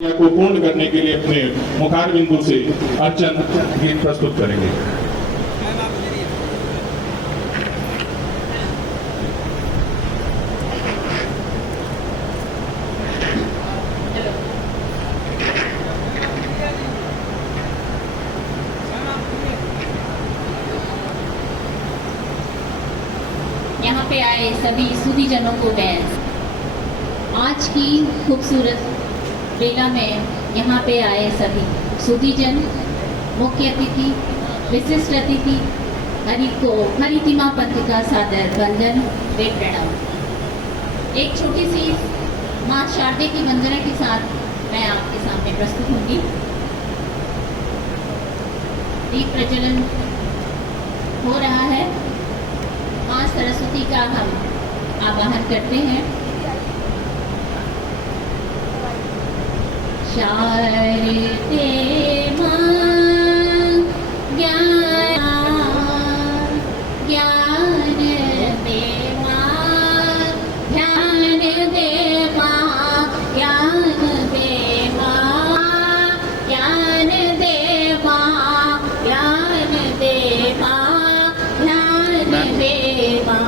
को पूर्ण करने के लिए अपने मुखार बिंदु से अर्चन गीत प्रस्तुत करेंगे। यहाँ पे आए सभी सुधीजनों को मैं आज की खूबसूरत बेला में यहाँ पे आए सभी सुधीजन, मुख्य अतिथि, विशिष्ट अतिथि हरितिमा पंथ का सादर वंदन वे प्रणाम। एक छोटी सी माँ शारदे की वंदना के साथ मैं आपके सामने प्रस्तुत होंगी। दीप प्रज्वलन हो रहा है। माँ सरस्वती का हम आवाहन करते हैं। शारदे माँ ज्ञान दे माँ, ध्यान दे माँ, ज्ञान दे माँ, ज्ञान दे माँ, ज्ञान दे माँ, ध्यान दे माँ।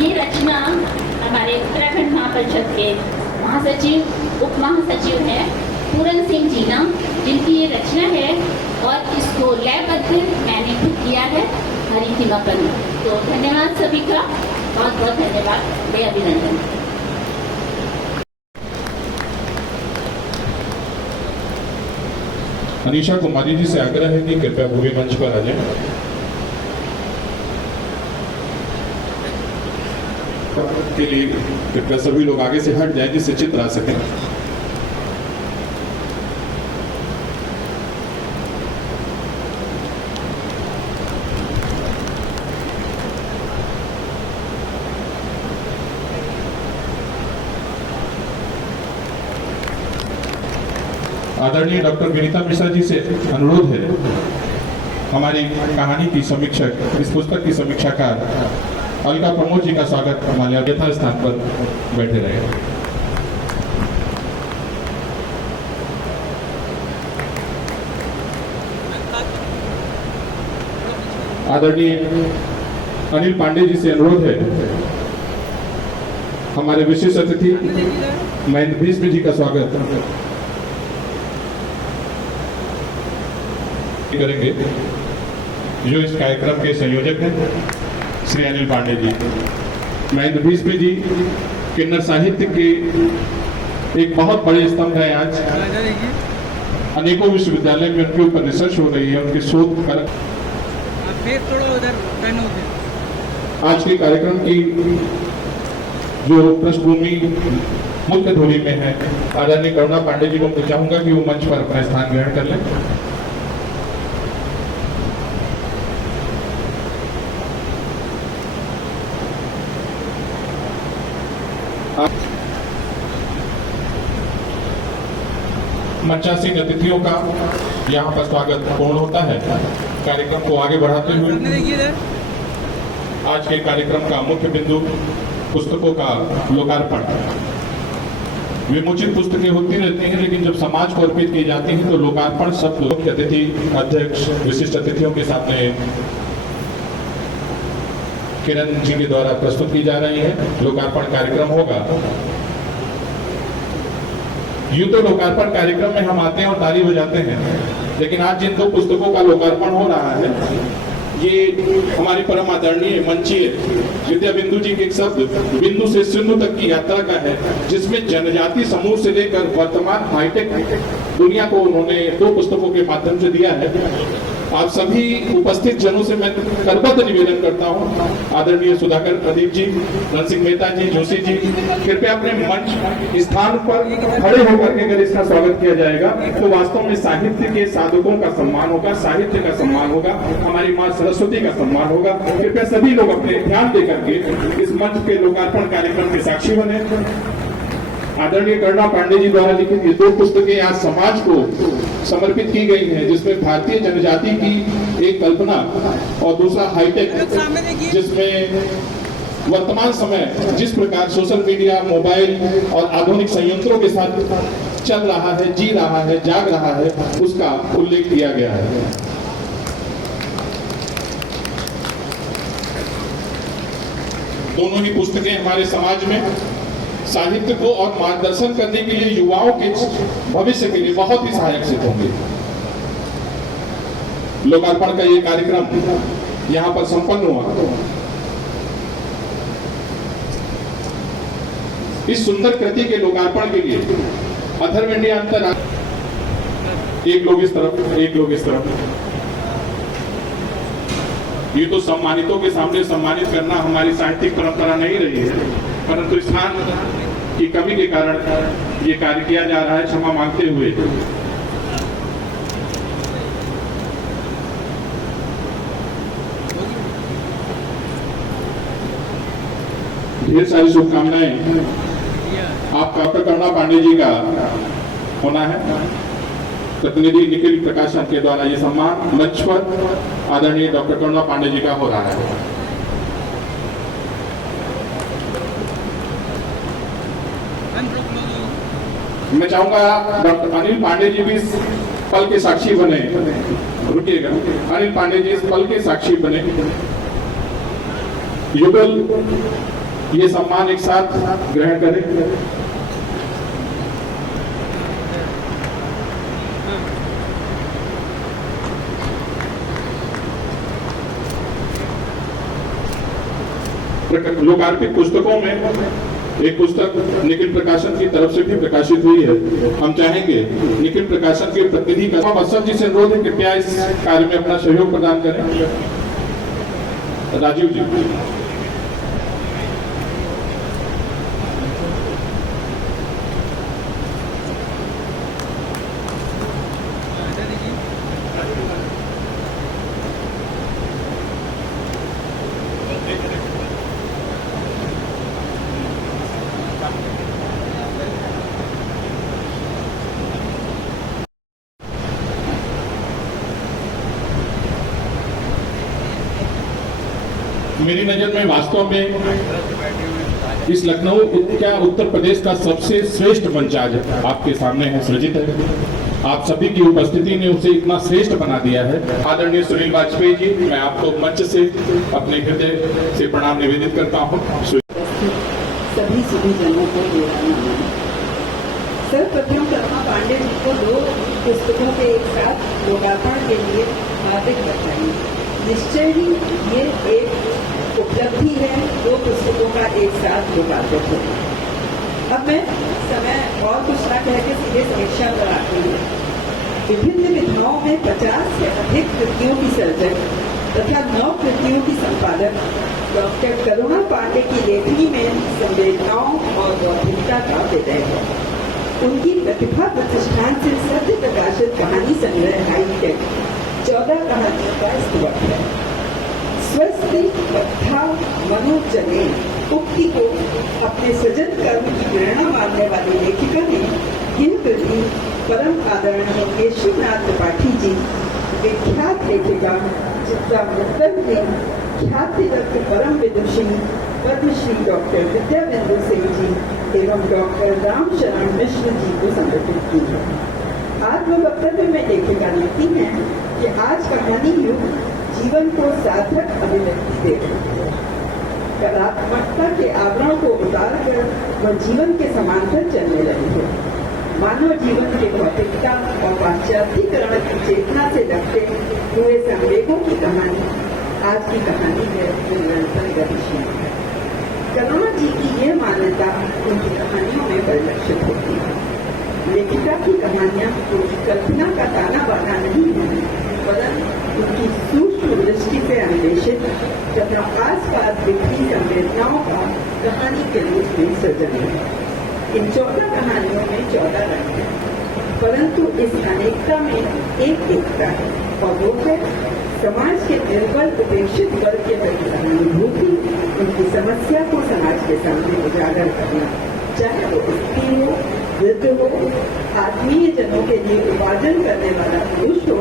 ये रचना हमारे उत्तराखंड महापरिषद के महासचिव उप महासचिव हैं पूरन सिंह जीना, जिनकी ये रचना है और इसको लयबद्ध मैंने खुद किया है हरितिमा पंथ। तो धन्यवाद सभी का, बहुत बहुत धन्यवाद, बड़े अभिनंदन। अनीशा कुमारी जी से आग्रह है कि कृपया भूमि मंच पर आ जाएं। के लिए कृपया सभी लोग आगे से हट जाएं जिससे चित्र आ सकें। आदरणीय डॉक्टर विनीता मिश्रा जी से अनुरोध है हमारी कहानी की समीक्षक, इस पुस्तक की समीक्षाकार अलका प्रमोद जी का स्वागत हमारे यथा स्थान पर बैठे रहे। आदरणीय अनिल पांडे जी से अनुरोध है हमारे विशेष अतिथि महेंद्र भीष्म जी का स्वागत करेंगे, जो इस कार्यक्रम के संयोजक हैं श्री अनिल पांडे जी। महेंद्र भीष्म जी किन्नर साहित्य के एक बहुत बड़े स्तंभ है। आज अनेकों विश्वविद्यालय में उनके ऊपर रिसर्च हो रही है, उनके शोध कर आज के कार्यक्रम की जो पृष्ठभूमि मुख्य ध्वनि में है, आदरणीय करुणा पांडे जी को मैं चाहूंगा कि वो मंच पर अपना स्थान ग्रहण कर लें। मंचासीन अतिथियों का यहाँ पर स्वागत पूर्ण होता है। कार्यक्रम को आगे बढ़ाते हुए आज के कार्यक्रम का मुख्य बिंदु पुस्तकों का लोकार्पण। विमोचित पुस्तकें होती रहती हैं, लेकिन जब समाज को अर्पित की जाती हैं तो लोकार्पण शब्द मुख्य अतिथि, अध्यक्ष, विशिष्ट अतिथियों के सामने किरण जी के द्वारा प्रस्तुत की जा रही है। लोकार्पण कार्यक्रम होगा। यूं तो लोकार्पण कार्यक्रम में हम आते हैं और ताली बजाते हैं, लेकिन आज जिन दो पुस्तकों का लोकार्पण हो रहा है, ये हमारी परम आदरणीय मंचीय विद्या बिंदु जी के एक शब्द बिंदु से सिंधु तक की यात्रा का है, जिसमें जनजाति समूह से लेकर वर्तमान हाईटेक दुनिया को उन्होंने दो पुस्तकों के माध्यम से दिया है। आप सभी उपस्थित जनों से मैं करबद्ध निवेदन करता हूं, आदरणीय सुधाकर प्रदीप जी, नरसिंह मेहता जी, जोशी जी, कृपया अपने मंच स्थान पर खड़े होकर के अगर इसका स्वागत किया जाएगा तो वास्तव में साहित्य के साधकों का सम्मान होगा, साहित्य का सम्मान होगा, हमारी माँ सरस्वती का सम्मान होगा। कृपया सभी लोग अपने ध्यान देकर के इस मंच के लोकार्पण कार्यक्रम के साक्षी बने। आदरणीय करुणा पांडे जी द्वारा लिखित ये दो पुस्तकें आज समाज को समर्पित की गई हैं, जिसमें भारतीय जनजाति की एक कल्पना और दूसरा हाईटेक, जिसमें वर्तमान समय जिस प्रकार सोशल मीडिया, मोबाइल और आधुनिक संयंत्रों के साथ चल रहा है, जी रहा है, जाग रहा है, उसका उल्लेख किया गया है। दोनों ही पुस्तकें हमारे समाज में साहित्य को और मार्गदर्शन करने के लिए, युवाओं के भविष्य के लिए बहुत ही सहायक सिद्ध होंगे। लोकार्पण का ये कार्यक्रम यहाँ पर संपन्न हुआ। इस सुंदर कृति के लोकार्पण के लिए अथर्व इंडिया एक लोग इस तरफ, एक लोग इस तरफ। ये तो सम्मानितों के सामने सम्मानित करना हमारी साहित्यिक परंपरा नहीं रही है, परंतु स्थान की कमी के कारण ये कार्य किया जा रहा है, क्षमा मांगते हुए। ढेर सारी शुभकामनाएं आपका डॉक्टर करुणा पांडे जी का होना है। प्रतिनिधि निखिल प्रकाशन के द्वारा ये सम्मान मंच पर आदरणीय डॉक्टर करुणा पांडे जी का हो रहा है। मैं चाहूंगा डॉक्टर अनिल पांडे जी भी इस पल के साक्षी बने। रुकिएगा, अनिल पांडे जी इस पल के साक्षी बने। युगल ये सम्मान एक साथ ग्रहण करें। लोकार्पित पुस्तकों में एक पुस्तक निखिल प्रकाशन की तरफ से भी प्रकाशित हुई है। हम चाहेंगे निखिल प्रकाशन के प्रतिनिधि का अफसर जी से अनुरोध है, कृपया इस कार्य में अपना सहयोग प्रदान करें। राजीव जी, मेरी नजर में वास्तव में इस लखनऊ क्या उत्तर प्रदेश का सबसे श्रेष्ठ मंच आज आपके सामने है सृजित है। आप सभी की उपस्थिति ने उसे इतना श्रेष्ठ बना दिया है। आदरणीय सुनील वाजपेयी जी, मैं आपको मंच से अपने हृदय से प्रणाम निवेदित करता हूँ। सभी सुधीजनों को सर्वप्रथम करुणा पांडे जी को 2 पुस्तकों के एक साथ लोकार्पण के लिए हार्दिक बधाई। निश्चय ही ये एक उपलब्धि है 2 पुस्तकों का एक साथ लोकार्पण हो। अब मैं समय और कुछ न कह के सीधे समीक्षा पर आती हूँ। विभिन्न विधाओं में 50 से अधिक कृतियों की सर्जक तथा 9 कृतियों की संपादक डॉक्टर करुणा पांडे की लेखनी में संवेदनाओं और बौद्धिकता का विदय है। उनकी प्रतिभा प्रतिष्ठान से सद्य प्रकाशित कहानी संग्रह हाईटेक 14 कहानियों का स्तूप है। स्वस्थ कथा मनोजने उक्ति को अपने सृजन कर्म की प्रेरणा मानने वाली लेखिका ने यह कृति परम आदरणीय केशवनाथ त्रिपाठी जी, विख्यात लेखिका चित्रा मुत्तल ने ख्याति रक्त परम विदुषी पद्मश्री डॉक्टर विद्याबिंदु सिंह जी एवं डॉक्टर राम शरण मिश्र जी को समर्पित की है। आत्मवक्तव्य में लेखिका लिखती है कि आज कहानी युग जीवन को सार्थक अभिव्यक्ति दे रही है। कलात्मकता के आवरण को उतार कर वह जीवन के समांतर चलने लगी है। मानव जीवन के भौतिकता और पाश्चात्यीकरण की चेतना से लगते हुए संवेगों की कहानी आज की कहानी है जो निरंतर गतिशील है। करुणा जी की यह मान्यता उनकी कहानियों में परिलक्षित होती है। लेखिका की कहानियां उनकी कल्पना का ताना बाना नहीं है, परंतु उनकी सूक्ष्म दृष्टि से अन्वेषित तथा आसपास दिखती संवेदनाओं का कहानी के रूप में सृजन है। इन 14 कहानियों में 14 रंग हैं, परंतु इस अनेकता में एक एकता है और वो है समाज के निर्बल उपेक्षित वर्ग के प्रति सहानुभूति, उनकी समस्या को समाज के सामने उजागर करना, चाहे वो स्त्री हो, वृद्ध हो, आत्मीय जनों के लिए उपार्जन करने वाला पुरुष हो,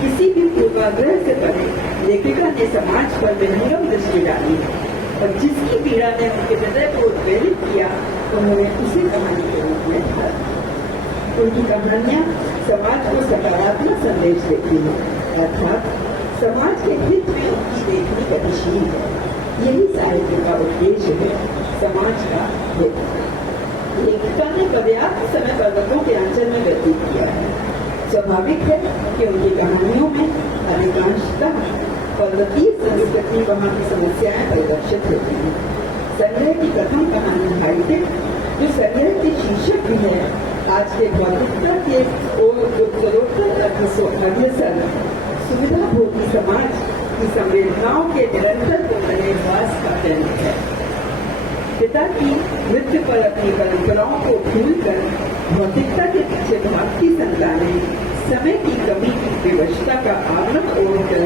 किसी भी पूर्वाग्रह से परे लेखिका ने समाज पर विनम्र दृष्टि डाली और जिसकी पीड़ा ने उनके हृदय को उत्प्रेरित किया उन्होंने उसी कहानी के रूप में धारा। उनकी कहानियां समाज को सकारात्मक संदेश देती हैं, अर्थात समाज के हित में उनकी लेखनी गतिशील है। यही साहित्य का उद्देश्य है, समाज का हित। लेखिका ने पर्याप्त समय पर्वतों के अंचल में व्यतीत किया है। स्वाभाविक है कि उनकी कहानियों में अधिकांशतः पर्वतीय संस्कृति वहाँ की समस्याएं परिलक्षित होती हैं। संग्रह की प्रथम कहानी हाईटेक, जो संग्रह के शीर्षक भी है, आज के भौतिकता के उत्तरोत्तर अग्रसर सुविधाभोगी समाज की संवेदनाओं के निरंतर पुनर्वास का केंद्र है। पिता की मृत्यु पर अपनी परंपराओं को भूलकर भौतिकता के पीछे भागती संतानें समय की कमी की विवशता का आवरण ओढ़कर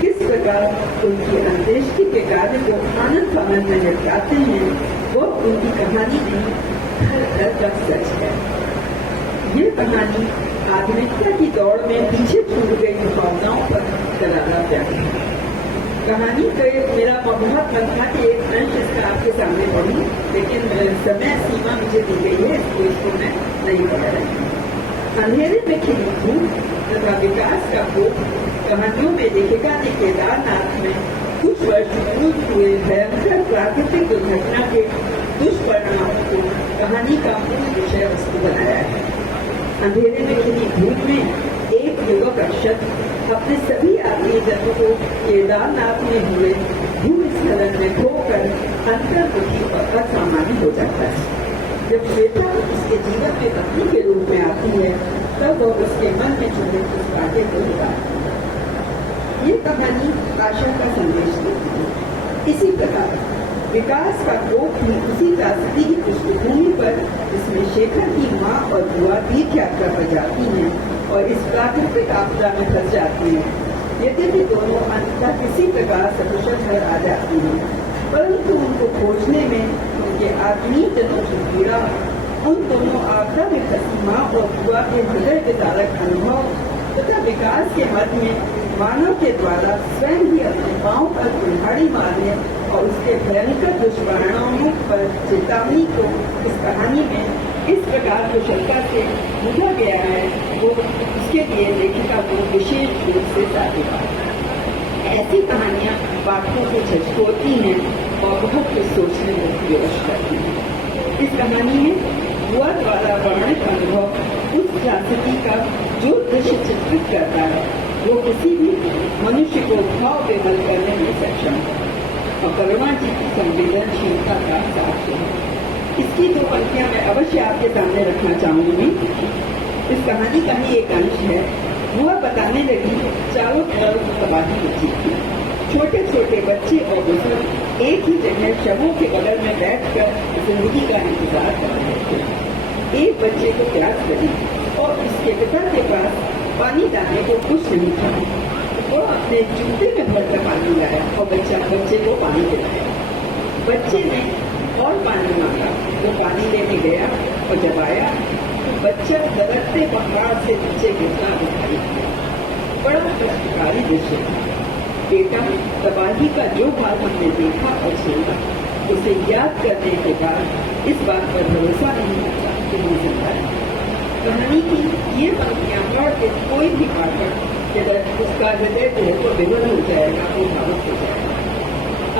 किस प्रकार उनकी अंत्येष्टि के कार्य को आनंद फानंद में निपटाते हैं, वो उनकी कहानी में घर घर का सच है। ये कहानी आधुनिकता की दौड़ में पीछे छूट गई भावनाओं पर करारा जाती है। कहानी तो मेरा बहुत मन था कि एक अंश इसका आपके सामने पढ़ूं, लेकिन समय सीमा मुझे दी गई है, इसको मैं नहीं पढ़ रही। अंधेरे में खिली धूप तथा विकास का भोग कहानियों में लेखिका ने केदारनाथ में कुछ वर्ष पूर्व हुए भयंकर प्राकृतिक दुर्घटना के दुष्परिणामों को कहानी का मूल विषय वस्तु बनाया है। अंधेरे में खिली धूप में एक युवक अक्षत अपने सभी आत्मीय जनों को केदारनाथ में हुए भूस्खलन में खोकर अंतर्मुखी और असामान्य हो जाता है। जब श्वेता उसके जीवन में पत्नी के रूप में आती है, तब वो उसके मन में जुड़े उस बातें को निकालती है। ये कहानी आशा का संदेश देती है। इसी प्रकार विकास का कोप भी उसी त्रासदी की पृष्ठभूमि पर, जिसमें शेखर की माँ और बुआ तीर्थ यात्रा पर जाती हैं और इस प्राकृतिक आपदा में फंस जाती हैं। यद्यपि दोनों अंततः किसी प्रकार सकुशल घर आ जाती हैं, परंतु उनको खोजने में उनके आत्मीय जनों की पीड़ा, उन दोनों आपदा में फंसी माँ और बुआ के हृदय विदारक अनुभव तथा विकास के मध्य में मानव के द्वारा स्वयं ही अपने पांव पर कुल्हाड़ी मारने और उसके भयंकर दुष्परिणामों पर चेतावनी को इस कहानी में इस प्रकार कुशलता से लिखा गया है, वो उसके लिए लेखिका को विशेष रूप से साधुवाद है। ऐसी कहानियाँ पाठकों को झकझोरती हैं और बहुत कुछ सोचने में विवश करती हैं। इस कहानी में बुआ द्वारा वर्णित अनुभव उस त्रासदी का जो दृश्य चित्रित करता है, वो किसी भी मनुष्य को भाव विमल करने में सक्षम है और करुणा जी की संवेदनशीलता का साक्ष्य है। इसकी दो पंक्तियां मैं अवश्य आपके सामने रखना चाहूंगी। इस कहानी का ही एक अंश है। बुआ बताने लगी, चारों तरफ तबाही मची थी। छोटे छोटे बच्चे और बुजुर्ग एक ही जगह शवों के बगल में बैठकर जिंदगी का इंतजार कर रहे थे। एक बच्चे को प्यास लगी और उसके पिता के पास पानी लाने को कुछ नहीं था। वो अपने जूते में भरकर पानी लाया और बच्चे को पानी पिलाया। बच्चे ने और पानी मांगा। वो पानी लेने गया और जब आया तो बच्चा दरकते पहाड़ से नीचे गिरना दिखाई दिया। बड़ा क्रांतिकारी दृश्य था। बेटा, तबाही का जो हाल हमने देखा और सुना, उसे याद करने के बाद इस बात पर भरोसा नहीं आता कि वो जिंदा है। कहानी की ये पंक्तियां पढ़ के कोई भी पाठक उसका हृदय जो है तो विवल हो जाएगा, वो भावुक हो जाएगा।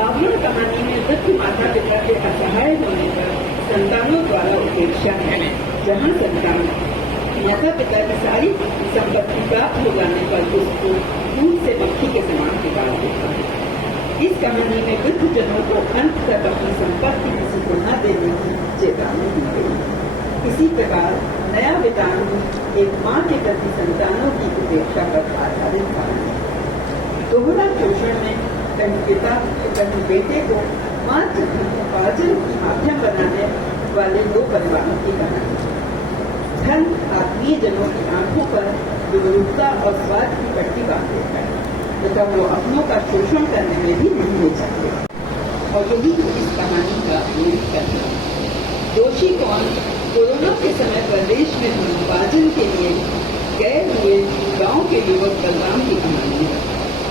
आवरण कहानी में वृद्ध माता पिता के असहाय होने पर संतानों द्वारा उपेक्षा है, जहाँ संतान माता पिता की सारी संपत्ति प्राप्त हो जाने पर उसको दूध से मक्खी के समान निकाल देता है। इस कहानी में वृद्ध जनों को अंत तक अपनी संपत्ति किसी को न देने की चेतावनी दी गई। इसी प्रकार नया वृतांत एक माँ के प्रति संतानों की उपेक्षा पर आधारित कहानी है। दोहरा शोषण में कहीं पिता कहीं बेटे को मात्र उपार्जन की माध्यम बनाने वाले दो परिवारों की कहानी। धन आत्मीय जनों की आंखों पर विविधता और स्वाद की पट्टी बांध देता है तथा वो अपनों का शोषण करने में भी नहीं हो सकते। और यही इस कहानी का मूल करना। दोषी कौन? कोरोना के समय प्रदेश में धनोपार्जन के लिए गए हुए गांव के युवक बलराम की कहानी है,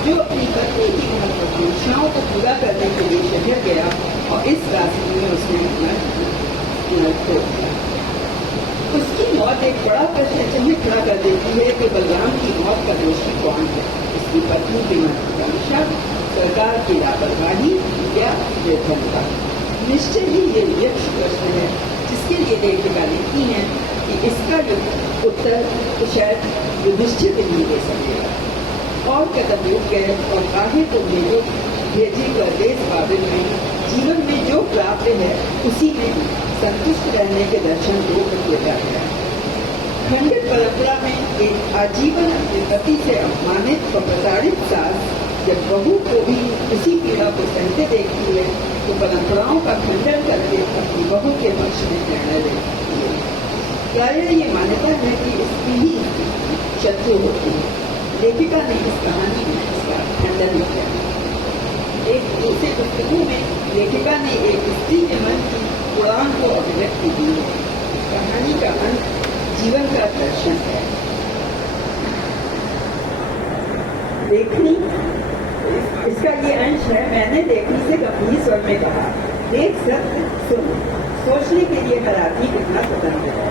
जो अपनी पत्नी की महत्वाकांक्षाओं को पूरा करने के लिए शहर गया और इस रास्ते में उसने अपना खो दिया। उसकी मौत एक बड़ा प्रश्न चिन्ह खड़ा कर देती है कि बलराम की मौत का दोषी कौन है? उसकी पत्नी की महत्वाकांक्षा, सरकार की लापरवाही या निर्धनता? निश्चय ही ये यक्ष प्रश्न है जिसके लिए लेखिका लिखती है कि इसका उत्तर तो शायद युधिष्ठिर भी नहीं दे सकेगा। और कदम युग गए और काहे को भेजी कर देश बाबिल में जीवन में जो प्राप्त है उसी में संतुष्ट रहने के दर्शन को देता है। खंडित परंपरा में एक आजीवन अपने पति से अपमानित और प्रताड़ित सास जब बहू को भी उसी पीड़ा को सहते देखती है तो परंपराओं का खंडन करके अपनी बहू के पक्ष में निर्णय लेती है। प्रायः ये मान्यता है कि स्त्री ही शत्रु होती है। लेखिका ने इस कहानी में इसका खंडन किया। एक दूसरे पुस्तकों में लेखिका ने एक स्त्री के मन की उड़ान को अभिव्यक्ति दी है। कहानी का अंत जीवन का दर्शन है। देखनी इसका ये अंश है। मैंने देखनी से गंभीर स्वर में कहा, एक सत्य सुन। सोचने के लिए हर आदमी कितना स्वतंत्र है,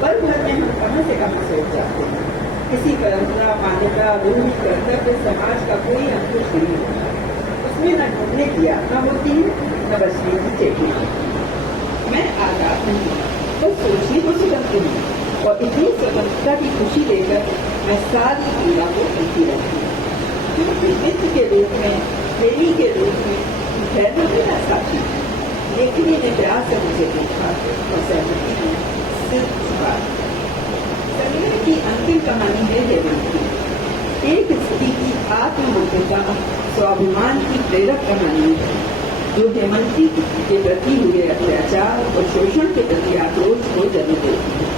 पल भर में हम कहाँ से कहाँ सोच जाते हैं। किसी परंपरा, मान्यता, रूढ़, कर्तव्य, समाज का कोई अंकुश नहीं होता। उसमें न ढूंढने की यात्रा होती है, न बचने की चेतना होती है। मैं आजाद नहीं, बस सोचने को स्वतंत्र हूँ और इतनी स्वतंत्रता की खुशी लेकर मैं सारी पीड़ा को पीती रहती हूँ। क्योंकि मित्र के रूप में, प्रेमी के रूप में रहना मेरा साथी है। लेखनी ने प्यार से मुझे देखा और सहमति में सिर झुका। संग्रह की अंतिम कहानी है हेमंती, एक स्त्री की आत्ममुग्धता, स्वाभिमान की प्रेरक कहानी है, जो हेमंती के प्रति हुए अत्याचार और शोषण के प्रति आक्रोश को जन्म देती है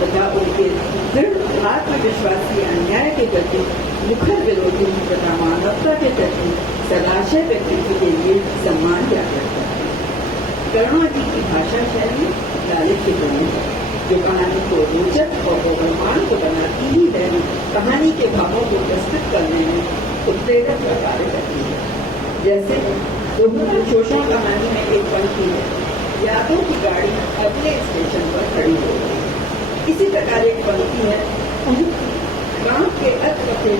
तथा उनके दृढ़ आत्मविश्वासी अन्याय के प्रति मुखर विरोधी तथा मानवता के प्रति सदाशय व्यक्तित्व के लिए सम्मान जागृत करती है। करुणा जी की भाषा शैली लालित्यपूर्ण है, जो कहानी को रोचक और रोमांच को बनाती ही है। कहानी के भावों को प्रस्तुत करने में उत्तेजक का कार्य करती है। जैसे दोहरा शोषण कहानी में एक पंक्ति है, यादों की गाड़ी अगले स्टेशन पर खड़ी हो गई। इसी प्रकार एक पंक्ति है, गांव के अधपथे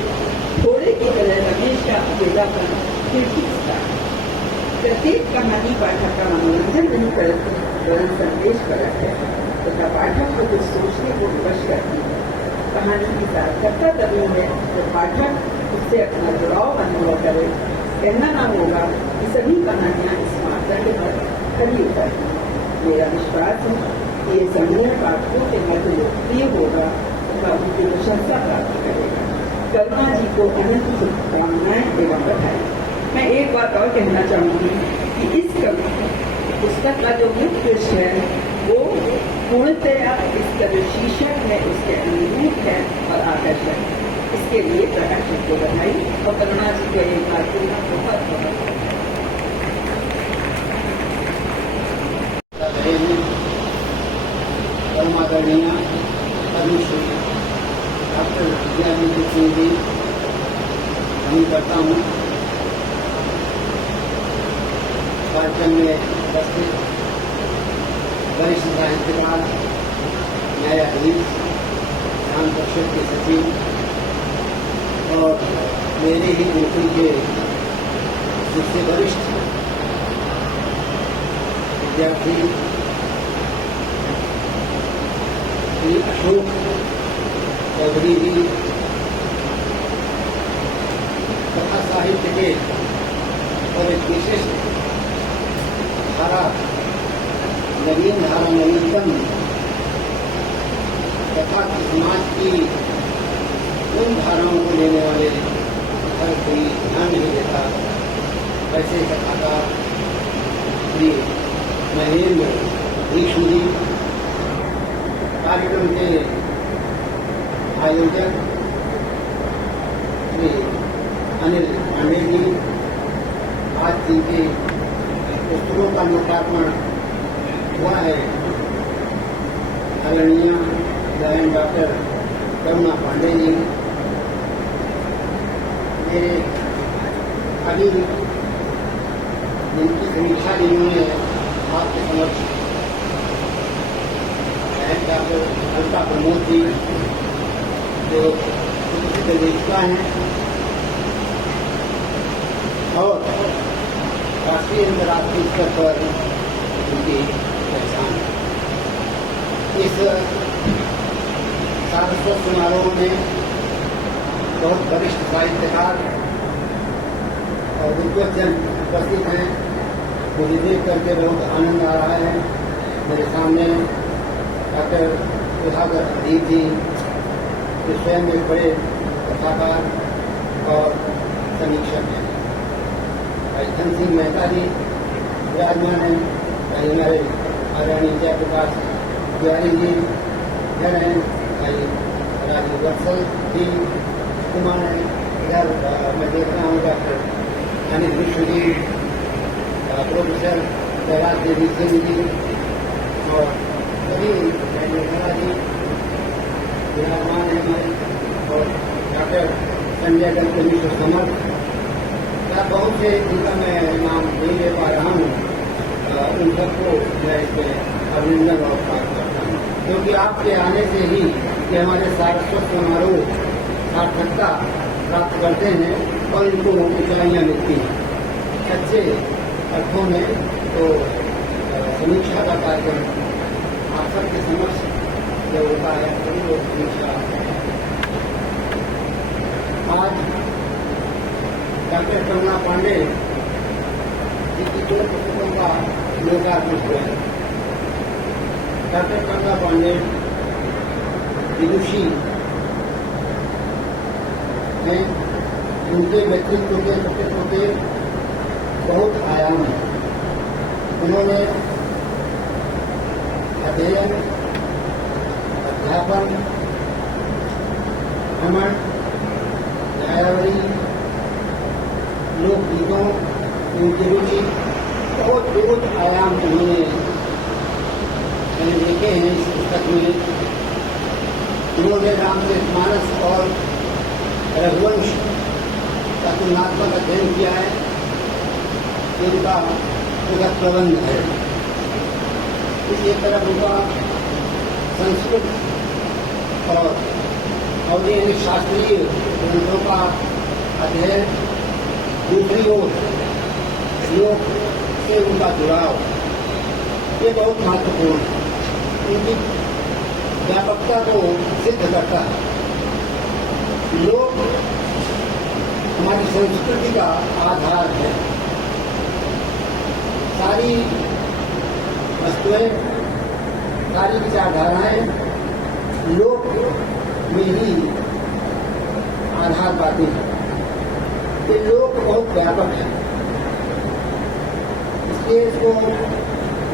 थोड़े की तरह रमेश का अकेलापन खिड़की स्टार्ट। प्रत्येक कहानी पाठक का मनोरंजन नहीं करती वरन संदेश परक है तथा पाठक को कुछ सोचने को विवश करती है। कहानी की सार्थकता तभी है जब पाठक उससे अपना जुड़ाव अनुभव करे। कहना ना होगा कि सभी कहानियां इस मापदंड पर खरी उतरती हैं। मेरा विश्वास है कि ये संग्रह पाठकों के मध्य लोकप्रिय होगा तथा उनकी प्रशंसा प्राप्त करेगा। करुणा जी को अनंत शुभकामनाएं एवं बधाई। मैं एक बात और कहना चाहूंगी कि इस पुस्तक का जो मुख्य पृष्ठ है वो पूर्णतया इसका जो शीर्षक है उसके अनुरूप है और आकर्षक है। इसके लिए प्रकाशक को बधाई और करुणा जी को एक बार बहुत बहुत परमादरणीय पद्मश्री डॉक्टर विद्याविंदु सिंह जी हम करता हूँ कार्यक्रम में उपस्थित वरिष्ठ साहित्यकार, न्यायाधीश, विधान परिषद के सचिव और मेरे ही नौकरी के सबसे वरिष्ठ विद्यार्थी श्री अशोक चौधरी जी कथा साहित्य के और एक विशिष्ट धारा नवीन धारा नवीनतम तथा समाज की उन धाराओं को लेने वाले हर कोई ध्यान नहीं देता ऐसे कथाकार श्री महेंद्र भीष्म जी, कार्यक्रम के आयोजक श्री अनिल पांडे जी, आज जिनके पुस्तकों का लोकार्पण हुआ है, आदरणीय बहन डॉक्टर करुणा पांडे जी, मेरे अभी जिनकी समीक्षा जिन्होंने आपके समक्ष बहन डॉक्टर अलका प्रमोद जी जो प्रसिद्ध लेखिका हैं और राष्ट्रीय अंतर्राष्ट्रीय स्तर पर उनकी पहचान है। इस सारस्वत समारोह में बहुत वरिष्ठ साहित्यकार और विद्वज्जन उपस्थित हैं। मुझे देख करके बहुत आनंद आ रहा है। मेरे सामने डॉक्टर सुधाकर अदीप जी जो स्वयं एक बड़े कथाकार और समीक्षक हैं। भाई धन सिंह मेहता जी विराजमान हैं। भाई हमारे आदरणीय जयप्रकाश बिहारी जी इधर हैं। भाई राजीव वत्सल जी कुमार है इधर। मैं देख रहा हूँ डॉक्टर अनिल विश्व जी, प्रोफेसर कैलाश देवी सिंह जी और सभी मेहरा जी विराजमान है हमारे, और डॉक्टर संजय दत्त मिश्र समर्थ या बहुत से जिनका मैं नाम नहीं ले पा रहा हूँ, उन सबको मैं इसमें अभिनंदन और प्राप्त करता हूँ, क्योंकि आपके आने से ही ये हमारे सारस्वत समारोह सार्थकता प्राप्त करते हैं और इनको ऊंचाइयाँ मिलती हैं। अच्छे अर्थों में तो समीक्षा का कार्यक्रम आप सबके समक्ष जो होता है सभी लोग समीक्षा। आज डॉक्टर करुणा पांडे जी की 2 पुस्तकों का लोकार्पण हुआ है। डॉक्टर करुणा पांडे विदुषी हैं। उनके व्यक्तित्व के बहुत आयाम हैं। उन्होंने अध्ययन, अध्यापन, भ्रमण, न्यायावली, लोकगीतों, उनकी रुचि बहुत आयाम उन्होंने देखे हैं इस पुस्तक में। उन्होंने रामचरितमानस और रघुवंश का तुलनात्मक अध्ययन किया है, इनका जगत प्रबंध है। इसी तरफ उनका संस्कृत और ये शास्त्रीय ग्रंथों का अध्ययन, दूसरी ओर योग से उनका जुड़ाव, ये बहुत महत्वपूर्ण है। उनकी व्यापकता को सिद्ध करता है। योग हमारी संस्कृति का आधार है। सारी वस्तुएं, सारी विचारधाराएं लोक में ही आधार पाती हैं। ये लोक बहुत व्यापक है, इसलिए इसको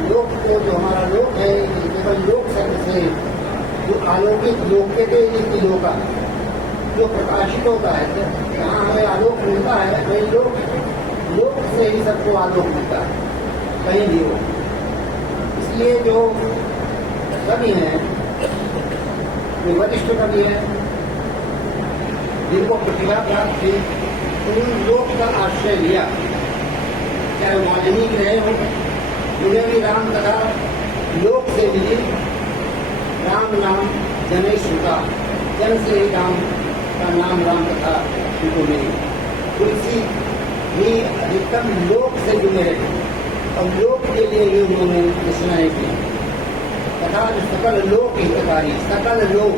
लोक को, जो हमारा लोक है, केवल लोक शब्द से जो अलौकिक लोक कहते हैं, जिसकी लोका जो प्रकाशित होता है, जहाँ हमें आलोक मिलता है, वही लोक से ही सबको आलोक मिलता है, कहीं भी हो। इसलिए जो कवि हैं, जो वरिष्ठ कवि हैं, जिनको प्रतिभा प्राप्त थी, उन्होंने लोक का आश्रय लिया। चाहे वाल्मीकि रहे हो, उन्हें भी राम कथा लोक से मिली। राम नाम जने श्रुता, जन से ही राम का नाम राम कथा उनको मिली। तुलसी भी अधिकतम लोक से जुड़े हैं और लोक के लिए भी उन्होंने रचनाएं की तथा जो सकल लोक हितकारी, सकल लोक,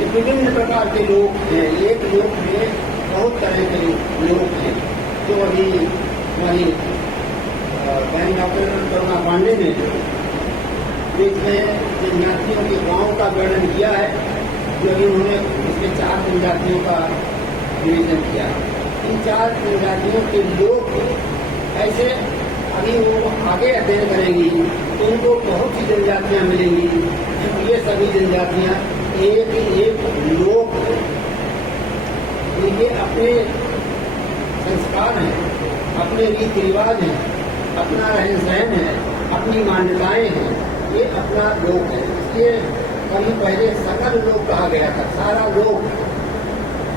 ये विभिन्न प्रकार के लोक हैं। एक लोक में बहुत तरह के लोक हैं। जो अभी हमारी बहन डॉक्टर करुणा पांडे ने इसमें जनजातियों के गांव का वर्णन किया है, जो अभी उन्होंने इसमें 4 जनजातियों का विवेचन किया। इन 4 जनजातियों के लोग ऐसे, अभी वो आगे अध्ययन करेंगी तो उनको बहुत सी जनजातियां मिलेंगी। ये सभी जनजातियां एक एक लोक, इनके अपने संस्कार हैं, अपने रीति रिवाज हैं, अपना रहन सहन है, अपनी मान्यताएं हैं, ये अपना लोक है। इसलिए कभी पहले सकल लोक कहा गया था। सारा लोक,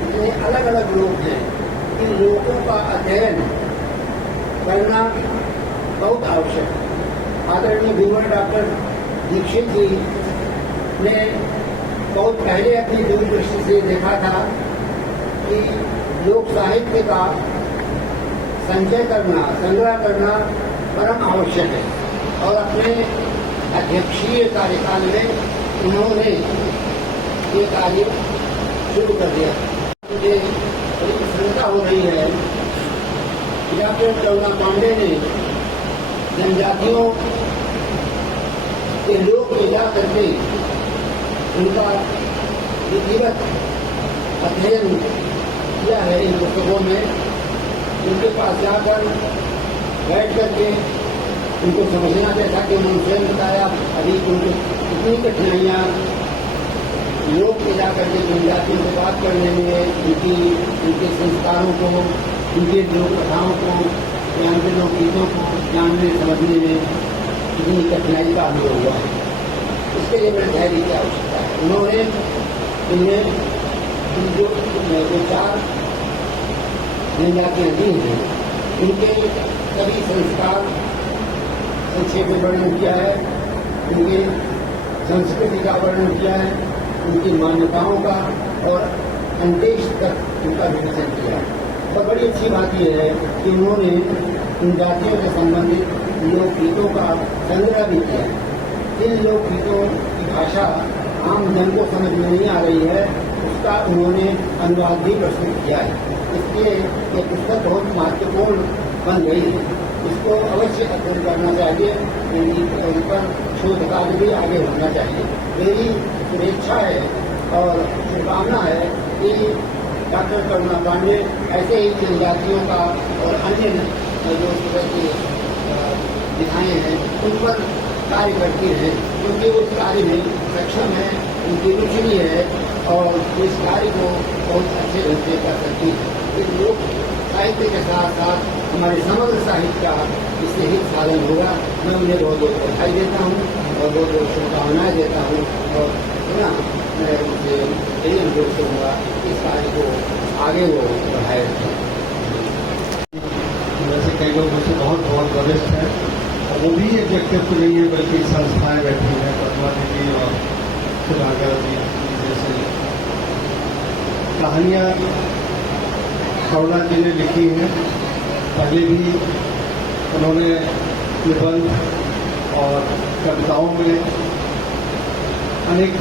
इतने अलग अलग लोक हैं। इन लोकों का अध्ययन करना बहुत आवश्यक है। आदरणीय गुरुवर डॉक्टर दीक्षित जी ने बहुत पहले अपनी दूरदृष्टि से देखा था कि लोक साहित्य का संचय करना, संग्रह करना परम आवश्यक है। और अपने अध्यक्षीय कार्यकाल में उन्होंने ये कार्य शुरू कर दिया। मुझे बड़ी प्रसन्नता हो रही है कि डॉक्टर करुणा पांडे ने जनजातियों के लोक में जा करके उनका विधिवत अध्ययन किया है। इन पुस्तकों में उनके पास जाकर बैठ करके उनको समझना जैसा कि उन्होंने स्वयं बताया, अभी उनको कितनी कठिनाइयाँ लोक में जाकर के जनजातियों से बात करने में, उनके संस्कारों को, उनके लोक कथाओं को, उनके लोकगीतों को जानने समझने में कितनी कठिनाई का अनुभव हुआ है। इसके लिए मेरे धैर्य की आवश्यकता है। उन्होंने इनमें जो 4 जनजातियाँ दी हैं, उनके सभी संस्कार संक्षेप में वर्णन किया है, उनकी संस्कृति का वर्णन किया है, उनकी मान्यताओं का और अंत्येश तक उनका विवेचन किया है। और बड़ी अच्छी बात यह है कि उन्होंने उन जातियों से संबंधित लोकगीतों का संग्रह भी किया है। इन लोकगीतों की भाषा आम जन को समझ में नहीं आ रही है, उसका उन्होंने अनुवाद भी प्रस्तुत किया है। इसलिए ये पुस्तक बहुत महत्वपूर्ण बन गई है। इसको अवश्य अध्ययन करना चाहिए, इन पर शोध कार्य भी आगे होना चाहिए। मेरी शुभेच्छा है और शुभकामना है कि डॉक्टर करुणा पांडे ऐसे ही जनजातियों का और अन्य जो तरह की विधाएँ हैं उन पर कार्य करती हैं, क्योंकि उस कार्य में सक्षम है, उनकी रुचि भी है और इस कार्य को बहुत अच्छे ढंग से कर सकती है। इस लोक साहित्य के साथ साथ हमारे समग्र साहित्य का इससे हित साधन होगा। मैं उन्हें बहुत बहुत बधाई देता हूँ और बहुत बहुत शुभकामनाएं देता हूँ और मैं उनसे यही अनुरोध करूँगा इस कार्य को आगे वो बढ़ाए रखें। जैसे कई लोग मुझसे बहुत बहुत वरिष्ठ हैं, और वो भी एक व्यक्तित्व नहीं है बल्कि संस्थाएं बैठी हैं, पद्मा दीदी और सुधाकर जी जैसे। कहानियाँ करुणा जी ने लिखी हैं, पहले भी उन्होंने निबंध और कविताओं में अनेक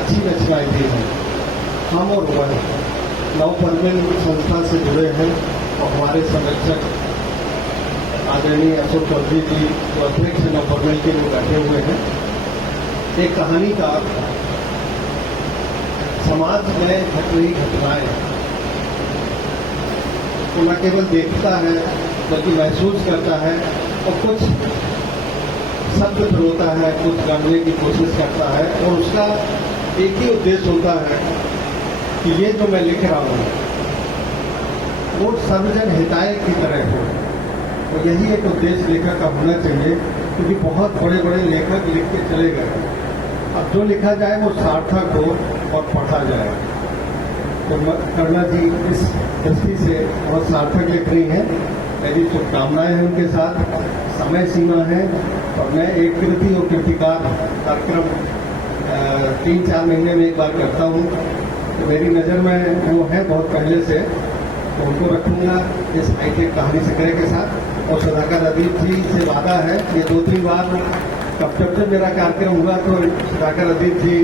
अच्छी रचनाएं दी हैं। हम और वह नवपरमेल संस्था से जुड़े हैं और हमारे संरक्षक आदरणीय अशोक चौधरी जी जो अध्यक्ष नवपरमेल के लोग बैठे हुए हैं। एक कहानी का समाज में घट रही घटनाएं को न केवल देखता है बल्कि महसूस करता है और कुछ शब्द फिरोता है, कुछ जानने की कोशिश करता है, और उसका एक ही उद्देश्य होता है कि ये जो मैं लिख रहा हूँ वो सर्वजन हिताय की तरह हो। और यही एक उद्देश्य लेखक का होना चाहिए, क्योंकि बहुत बड़े बड़े लेखक लिख के चले गए। अब जो लिखा जाए वो सार्थक हो और पढ़ा जाए। तो करुणा जी इस दृष्टि से बहुत सार्थक लिख रही हैं। मेरी शुभकामनाएं हैं उनके साथ। समय सीमा है और मैं एक कृति और कृतिकार कार्यक्रम 3-4 महीने में एक बार करता हूँ, तो मेरी नज़र में वो है बहुत पहले से, तो उनको रखूँगा इस हाईटेक कहानी संग्रह के साथ। और सुधाकर अदीप जी से वादा है, ये 2-3 बार कब जब मेरा कार्यक्रम हुआ तो सुधाकर अदीप जी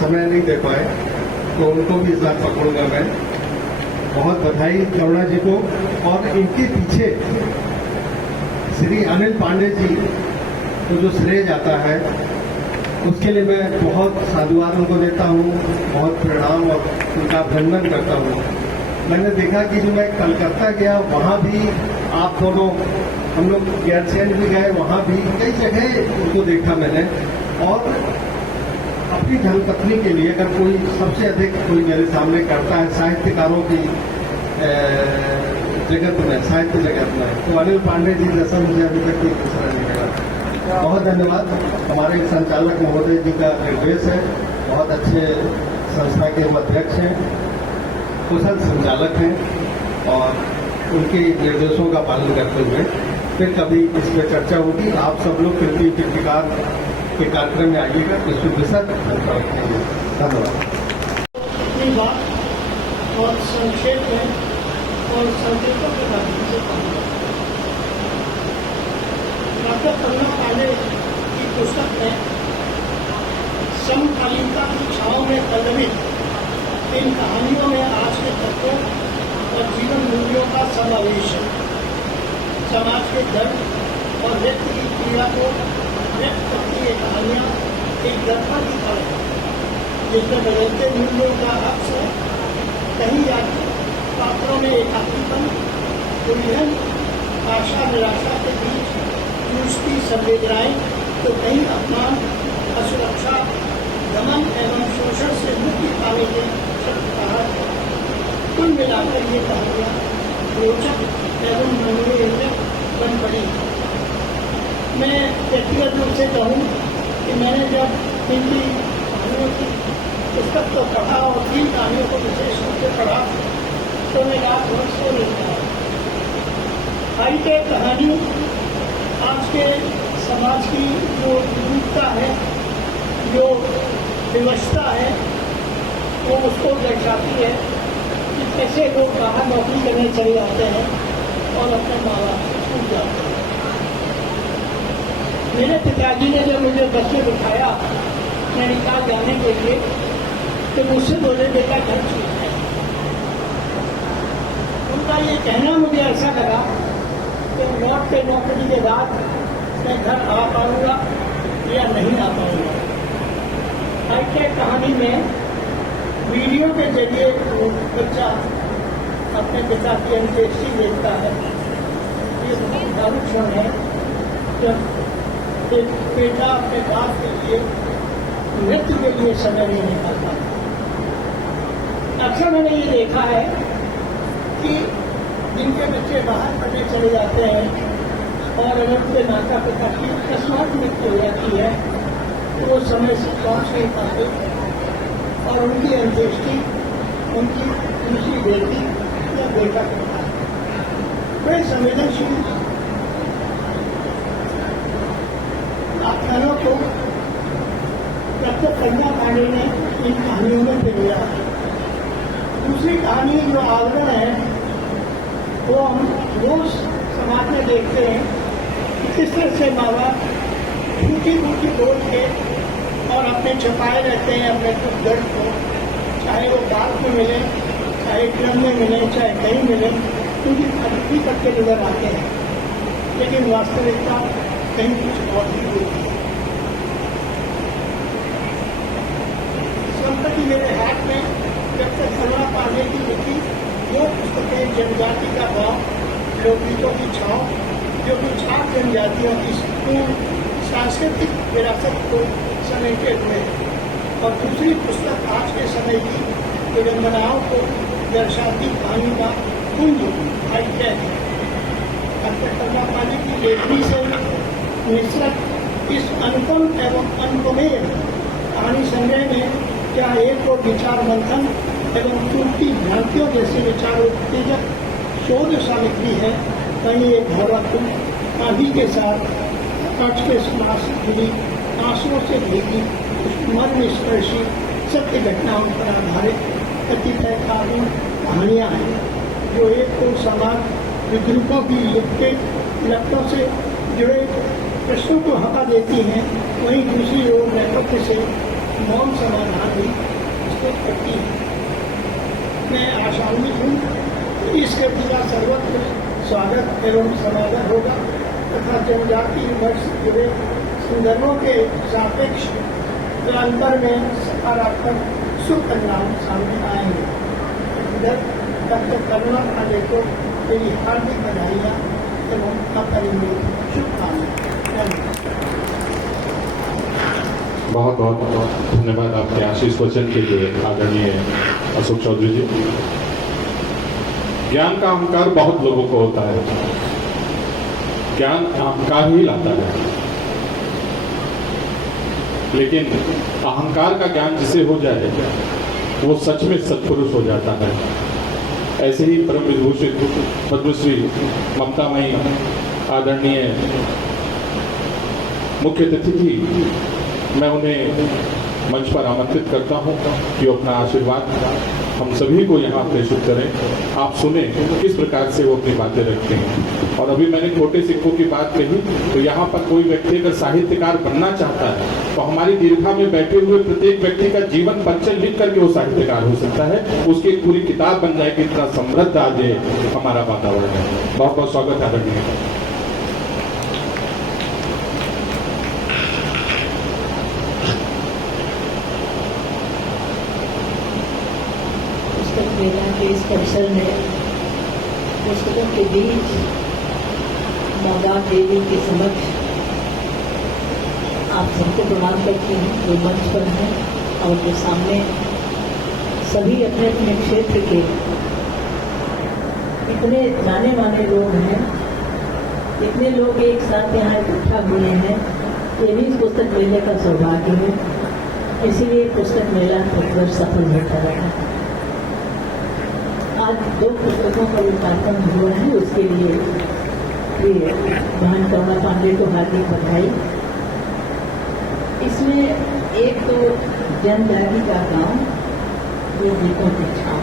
समय नहीं दे पाए, तो उनको भी इस बार पकड़ूंगा मैं। बहुत बधाई करुणा जी को। और इनके पीछे श्री अनिल पांडे जी को जो श्रेय जाता है उसके लिए मैं बहुत साधुवाद उनको देता हूँ, बहुत प्रणाम और उनका अभिनंदन करता हूँ। मैंने देखा कि जो मैं कलकत्ता गया वहाँ भी आप दोनों, हम लोग गैरसैंड भी गए, वहाँ भी कई जगह उनको देखा मैंने। और अपनी धर्मपत्नी के लिए अगर कोई सबसे अधिक कोई मेरे सामने करता है साहित्यकारों की जगत में, साहित्य जगत में, तो अनिल पांडे जी जैसा मुझे अभी तक कोई दूसरा नहीं लगा। बहुत धन्यवाद। हमारे संचालक महोदय जी का निर्देश है, बहुत अच्छे संस्था के अध्यक्ष हैं, कुशल संचालक हैं, और उनके निर्देशों का पालन करते हुए फिर कभी इस पर चर्चा होगी। आप सब लोग कृति कृतिकार के कार्यक्रम में आइएगा, इसको विशद धन्यवाद। अपनी बात बहुत संक्षेप में और संकेतों के माध्यम से कहूँगा। डॉक्टर करुणा पांडे की पुस्तक में समकालीनता की छाँव में पल्लवित इन कहानियों में आज के तत्वों और जीवन मूल्यों का समावेश है। समाज के दर्द और व्यक्ति की पीड़ा को व्यक्त करती ये कहानियाँ एक दर्पण की तरह है, जिसमें बदलते मूल्यों का अक्स है। कहीं पात्रों में एकाकीपन, उलझन, आशा निराशा के बीच जूझती संवेदनाएं, तो कहीं अपमान, असुरक्षा, दमन एवं शोषण से मुक्ति पाने के शब्द। कुल मिलाकर ये कहानियाँ रोचक एवं मनोरंजक बन पड़ी। मैं व्यक्तिगत रूप से कहूँ कि मैंने जब हिंदी कहानियों की पुस्तक को पढ़ा और 3 कहानियों को विशेष रूप से पढ़ा तो मैं रात भर सो नहीं पाया। हाईटेक कहानी आज के समाज की जो विविधता है, जो विवशता है, वो उसको दर्शाती है कि कैसे लोग बाहर नौकरी करने चले जाते हैं और अपने माँ बाप से छूट जाते हैं। मेरे पिताजी ने जब मुझे बस में बिठाया नैनीताल जाने के लिए, तो मुझसे बोले बेटा घर छूट है। उनका ये कहना मुझे ऐसा लगा कि लौट के नौकरी के बाद मैं घर आ पाऊंगा या नहीं आ पाऊंगा। हाईटेक कहानी में वीडियो के जरिए बच्चा अपने पिता की अंत्येष्टि देखता है। ये बहुत भावुक क्षण है जब एक बेटा अपने बाप के लिए नृत्य के लिए समय नहीं निकालता। अक्सर मैंने ये देखा है कि जिनके बच्चे बाहर पढ़ने चले जाते हैं और अगर उनके माता पिता की अकस्मात मृत्यु हो जाती है तो वो समय से पहुँच नहीं पाते और उनकी अंत्येष्टि उनकी दूसरी बेटी या बेटा करता है। बड़े संवेदनशील आख्यानों को डॉक्टर कन्या पांडे ने इन कहानियों में पिरोया। दूसरी कहानी जो आवरण है वो हम रोज समाज में देखते हैं कि किस तरह से माँ बाप फूटी फूटी बोल के और अपने छुपाए रहते हैं अपने दुख दर्द को, चाहे वो बात में मिले, चाहे क्रम में मिले, चाहे कहीं मिले, उनकी अतिथि करके नजर आते हैं, लेकिन वास्तविकता कहीं कुछ और ही होती है। संप्रति मेरे हाथ में डॉक्टर करुणा पांडे की लिखी दो पुस्तकें, जनजाति का भाव, लोकगीतों की छाव, जो कि 4 जनजातियों की पूर्ण सांस्कृतिक विरासत को समेटे हुए हैं, और दूसरी पुस्तक आज के समय की विडंबनाओं को दर्शाती कहानी का कुंज है। डॉक्टर करुणा पांडे की लेखनी से मिश्रित इस अनुपम एवं अनुपमेय कहानी संग्रह में क्या एक और विचार मंथन एवं टूटती भ्रांतियों जैसे विचार उत्तेजक शोध सामग्री है, कहीं एक भावात्मक आदि के साथ आज के समाज से जुड़ी आंसुओं से भीगी मर्म स्पर्शी सत्य घटनाओं पर आधारित कतिपय कानून कहानियाँ हैं, जो एक तो समाज विद्रूपों की लपटों से जुड़े प्रश्नों को हटा देती हैं, वहीं दूसरी ओर नेपथ्य से मौन समाधान भी प्रस्तुत करती है। मैं आशान्वित हूँ कि इस कृति का सर्वत्र स्वागत एवं समाधान होगा तथा जनजाति वर्ष से जुड़े संदर्भों के सापेक्ष अंतर में सकारात्मक शुभ परिणाम सामने आएंगे। डॉक्टर करुणा पांडे को मेरी हार्दिक बधाइयाँ एवं अपरिमित शुभकामनाएं। बहुत बहुत धन्यवाद आपके आशीष वचन के लिए आदरणीय अशोक चौधरी जी। ज्ञान का अहंकार बहुत लोगों को होता है, ज्ञान अहंकार ही लाता है, लेकिन अहंकार का ज्ञान जिसे हो जाए वो सच में सत्पुरुष हो जाता है। ऐसे ही परम विभूषित पद्मश्री ममतामयी आदरणीय मुख्य अतिथि थी, मैं उन्हें मंच पर आमंत्रित करता हूं कि वो अपना आशीर्वाद हम सभी को यहाँ प्रेषित करें। आप सुने किस प्रकार से वो अपनी बातें रखते हैं। और अभी मैंने छोटे सिक्कों की बात कही, तो यहाँ पर कोई व्यक्ति अगर साहित्यकार बनना चाहता है तो हमारी दीर्घा में बैठे हुए प्रत्येक व्यक्ति का जीवन परिचय लिख करके वो साहित्यकार हो सकता है। उसकी एक पूरी किताब बन जाएगी, इतना समृद्ध आज हमारा वातावरण है। बहुत बहुत स्वागत है आदरणीय। मेला के इस परिसर में पुस्तकों के बीच माता देवी के समक्ष आप सबको प्रणाम करती हूँ, जो मंच पर हैं और जो सामने सभी अपने अपने क्षेत्र के इतने जाने माने लोग हैं, इतने लोग एक साथ यहाँ इकट्ठा हुए हैं। ये भी पुस्तक मेले का सौभाग्य है, इसीलिए पुस्तक मेला प्रतिवर्ष सफल होता रहा। आज 2 पुस्तकों का लोकार्पण हुआ है, उसके लिए बहन करुणा पांडे को हार्दिक बधाई। इसमें एक तो जनजाति का गांव, वो गीतों की छाव,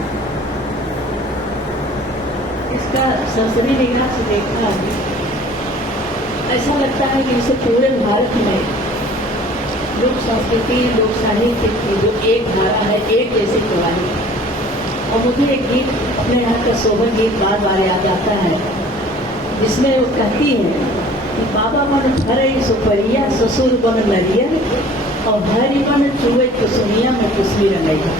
इसका सरसरी निगाह से देखना ऐसा लगता है कि इसे पूरे भारत में लोक संस्कृति लोक साहित्य की जो एक धारा है, एक जैसी प्रवाहित। और मुझे एक गीत अपने यहाँ का सोहर गीत बार बार याद आता है, जिसमें वो कहती है कि बाबा मन भरई सुपरिया ससुर बन नरियर और हरी मन चुए कुसुमिया में कुसमी रंगैया।